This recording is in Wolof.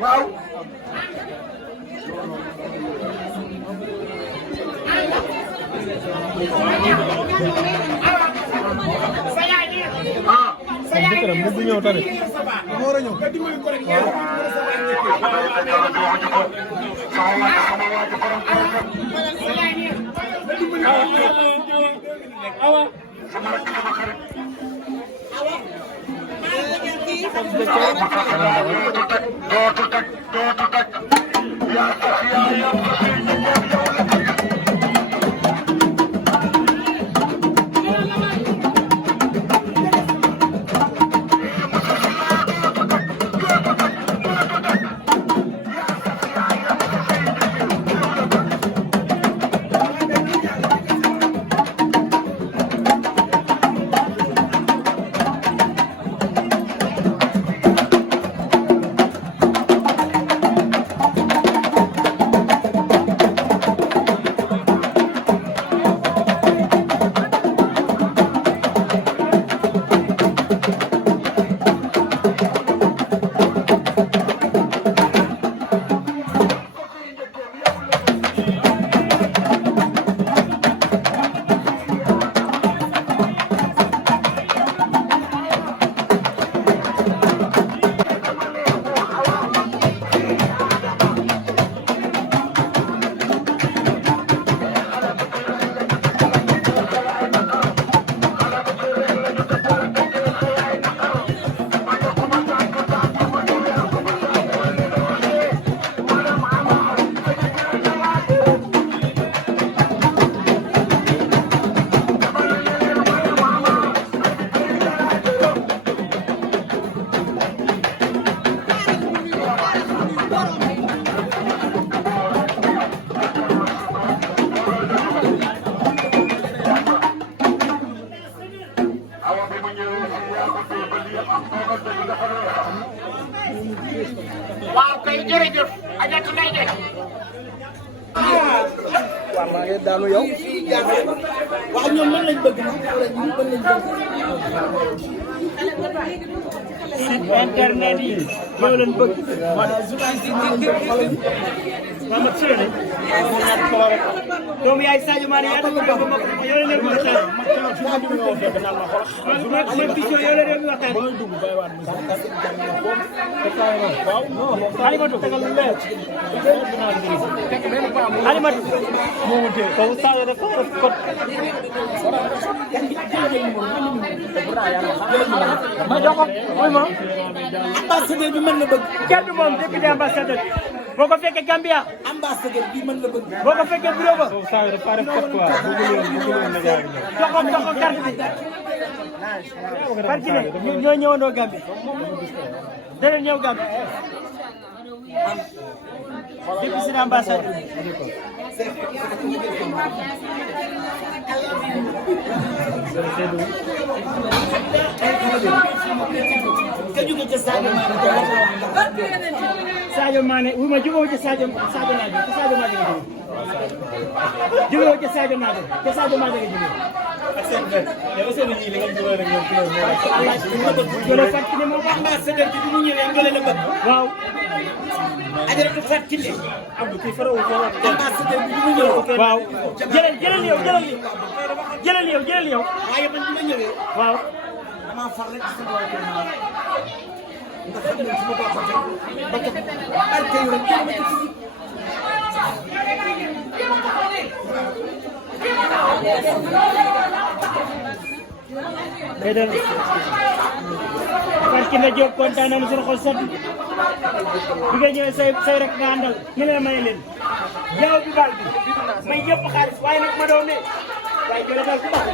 waaw jëkkëram mu ñëw tamit mu war a ñëw awa waaw kay jërëjëf ajatu lay de waaw maa ngi daanu yow waaw ñoom man lañ bëgg nag man lañ bëgg internet yi yow leen bëgg Mamadou Siré doomu yaay Sadio Mané yaa ko bëgg yow leen bëgg xeex man vision yow leen bëgg waxtaan Alimatu tegal lu leer Alimatu moo mu tee ko Sadio dafa ko ma jox ko mooy ma ambassadeur bi mën na bëgg kenn moom député ambassadeur boo ko fekkee Gambia ambassadeur bi mën na bëgg boo ko fekkee bureau ba jox ko carte bi parce que ñoo ñëwandoo Gambie danañ ñëw Gambie depuis seen ambassade Sadio Mané wu ma jubóo ci Sadio Mané ci Sadio Mané nga jubóo ci Sadio Mané ci Sadio Mané nga jubóo ak seen benn yow seen ñi li nga jubóo rek ñoom jële fàttali moo ko ambassadeur bi mu ñëwee ngale la bëgg waaw ajaratu fàttali Abdou kii faraw ambassadeur bi mu ñëwee waaw jëlal yow waaye man bi ma ñëwee waaw dama far rek ci sama kër ndax xam nga su ma ko waxee ba ko barke yu rek kenn ma ci Bedel parce que na jóg kontaan na mu suñu xol sedd bi nga ñëwee say rek nga àndal ñu ne la may leen jaaw bi baal bi may yëpp xaalis waaye nag ma doon ne waaye jëlee daal ku baax